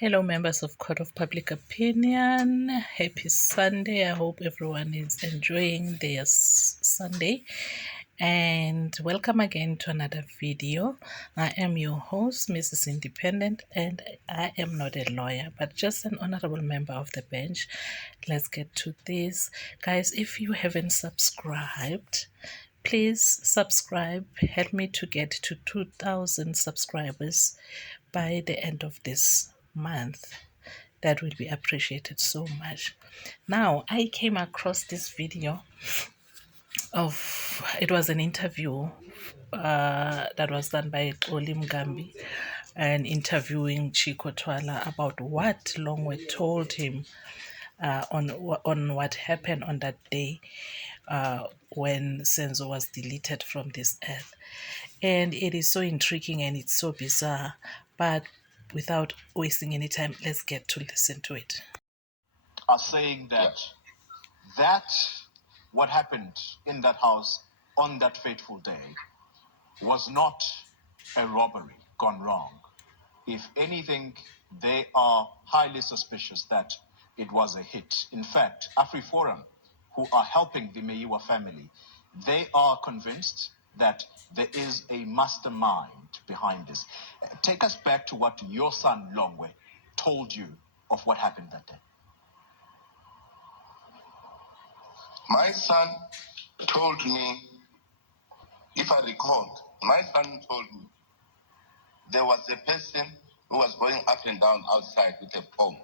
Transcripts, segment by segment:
Hello, members of Court of Public Opinion. Happy Sunday. I hope everyone is enjoying their Sunday. And welcome again to another video. I am your host, Mrs. Independent, and I am not a lawyer, but just an honorable member of the bench. Let's get to this. Guys, if you haven't subscribed, please subscribe. Help me to get to 2,000 subscribers by the end of this month. That will be appreciated so much. Now, I came across this video it was an interview that was done by Xoli Mgambi and interviewing Chicco about what Longwe told him on what happened on that day when Senzo was deleted from this earth. And it is so intriguing and it's so bizarre, but without wasting any time, let's get to listen to it. Are saying that what happened in that house on that fateful day was not a robbery gone wrong. If anything, they are highly suspicious that it was a hit. In fact, AfriForum, who are helping the Meyiwa family, they are convinced that there is a mastermind behind this. Take us back to what your son Longwe told you of what happened that day. My son told me, if I recall, my son told me there was a person who was going up and down outside with a phone.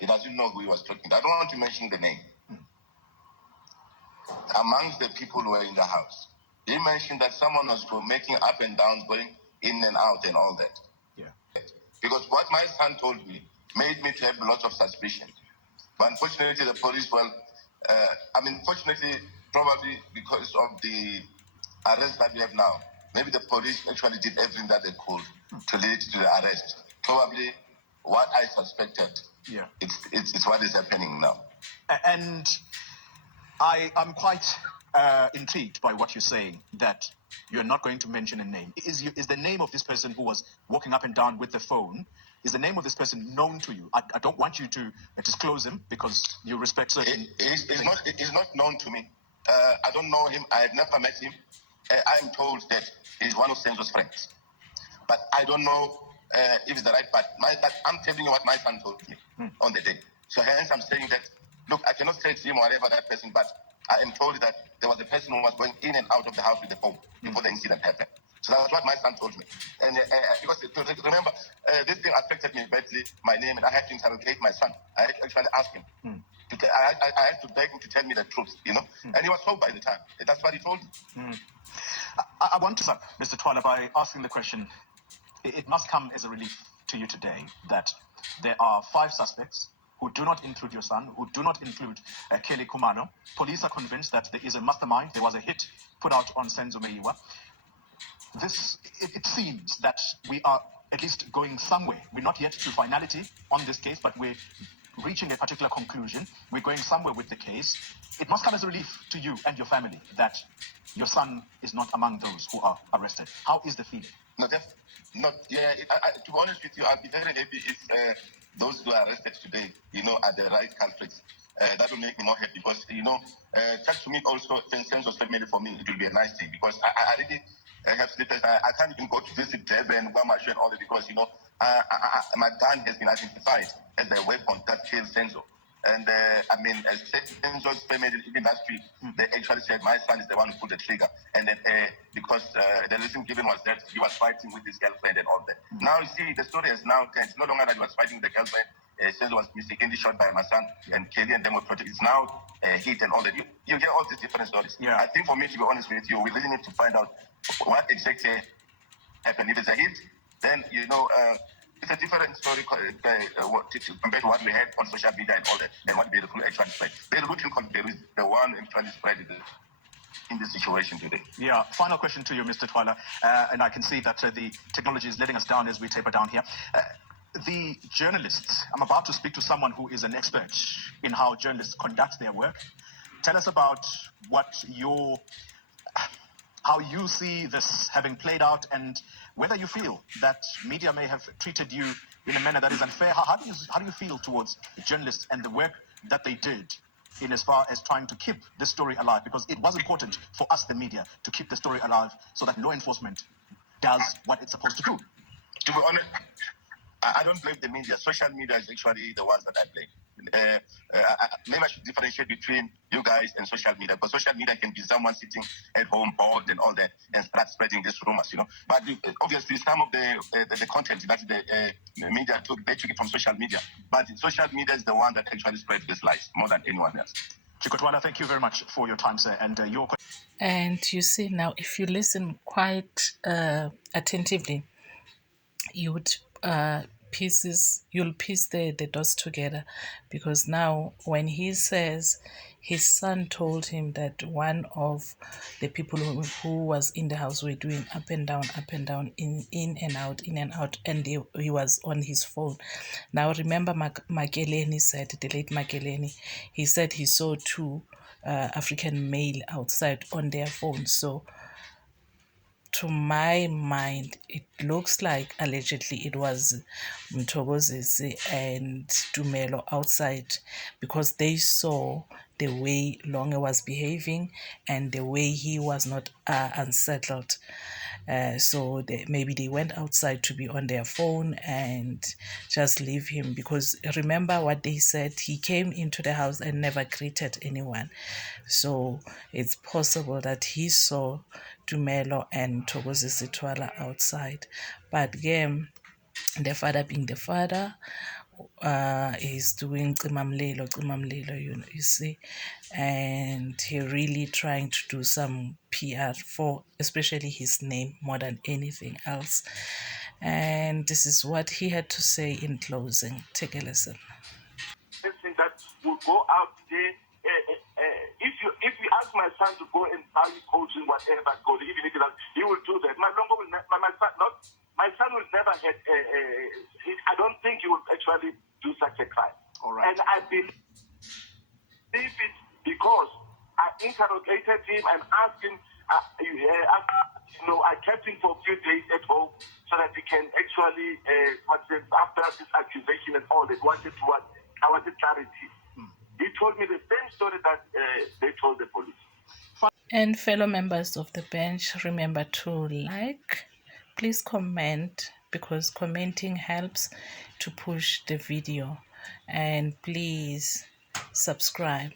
He doesn't know who he was talking to. I don't want to mention the name. Amongst the people who were in the house, he mentioned that someone was making up and down, going in and out and all that. Yeah. Because what my son told me made me to have lots of suspicion. But unfortunately, the police, fortunately, probably because of the arrest that we have now, maybe the police actually did everything that they could to lead to the arrest. Probably what I suspected, it's what is happening now. And I'm quite intrigued by what you're saying, that you're not going to mention a name. Is the name of this person who was walking up and down with the phone, is the name of this person known to you? I don't want you to disclose him because you respect certain... He's not known to me. I don't know him. I have never met him. I'm told that he's one of Senzos' friends. But I don't know if it's the right part. I'm telling you what my son told me on the day. So hence I'm saying that, look, I cannot say to him or whatever that person, but I am told that there was a person who was going in and out of the house with the phone before the incident happened. So that's what my son told me. And because remember, this thing affected me badly, my name, and I had to interrogate my son. I had to actually ask him. I had to beg him to tell me the truth, And he was told by the time. That's what he told me. I want to start, Mr. Twala, by asking the question. It must come as a relief to you today that there are 5 suspects who do not include your son, who do not include Kelly Kumano. Police are convinced that there is a mastermind. There was a hit put out on Senzo Meyiwa. It seems that we are at least going somewhere. We're not yet to finality on this case, but we're reaching a particular conclusion. We're going somewhere with the case. It must come as a relief to you and your family that your son is not among those who are arrested. How is the feeling? To be honest with you, I'd be very happy if those who are arrested today, are the right culprits. That will make me more happy because, touch to me also, Senzo's family for me, it will be a nice thing because I really have sleepless. I can't even go to visit Durban, Guamashu and all that because, my gun has been identified as a weapon that kills Senzo. And as Senzo's family, even last week, they actually said my son is the one who pulled the trigger. And then because the reason given was that he was fighting with his girlfriend and all that. Now you see, the story is now, it's no longer that he was fighting with the girlfriend. Senzo was mistakenly shot by my son and Kelly and them were protected. It's now hit and all that. You hear all these different stories. Yeah. I think for me, to be honest with you, we really need to find out what exactly happened. If it's a hit, then, it's a different story compared to what we had on social media and all that, and what Beirut actually spread. Beirut is the one actually spread in this situation today. Yeah. Final question to you, Mr. Twala, and I can see that the technology is letting us down as we taper down here. The journalists, I'm about to speak to someone who is an expert in how journalists conduct their work. Tell us about what your how you see this having played out, and whether you feel that media may have treated you in a manner that is unfair. How do you feel towards journalists and the work that they did in as far as trying to keep this story alive? Because it was important for us, the media, to keep the story alive so that law enforcement does what it's supposed to do. To be honest, I don't blame the media. Social media is actually the ones that I blame. Maybe I should differentiate between you guys and social media, because social media can be someone sitting at home bored and all that and start spreading these rumors, you know. But obviously, some of the content that the media took it from social media. But social media is the one that actually spread these lies more than anyone else. Chicco, thank you very much for your time, sir, and your. And you see now, if you listen quite attentively, you would you'll piece the dots together, because now when he says his son told him that one of the people who was in the house were doing up and down, in and out, and he was on his phone. Now remember, Makeleni said, the late Makeleni, he said he saw two African male outside on their phones. So to my mind, it looks like allegedly it was Mthokozisi and Tumelo outside, because they saw the way Longe was behaving and the way he was not unsettled. So maybe they went outside to be on their phone and just leave him, because remember what they said, he came into the house and never greeted anyone. So it's possible that he saw Tumelo and Thokozisi Twala outside. But again, the father being the father, is doing cimamlilo, you see, and he really trying to do some PR for especially his name more than anything else. And this is what he had to say in closing. Take a listen. Something that will go out today. If you ask my son to go and buy coaching, whatever, even if he will do that. My son will never have. I don't think he will actually do such a crime. All right. And I believe it because I interrogated him and asked him. I kept him for a few days at home so that he can actually, after this accusation and all that, I wanted clarity. He told me the same story that they told the police. And fellow members of the bench, remember to like, please comment, because commenting helps to push the video, and please subscribe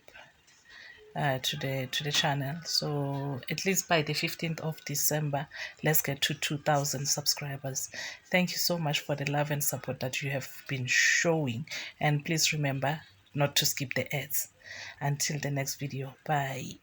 to the channel, so at least by the 15th of December let's get to 2,000 subscribers. Thank you so much for the love and support that you have been showing, and please remember not to skip the ads. Until the next video, bye.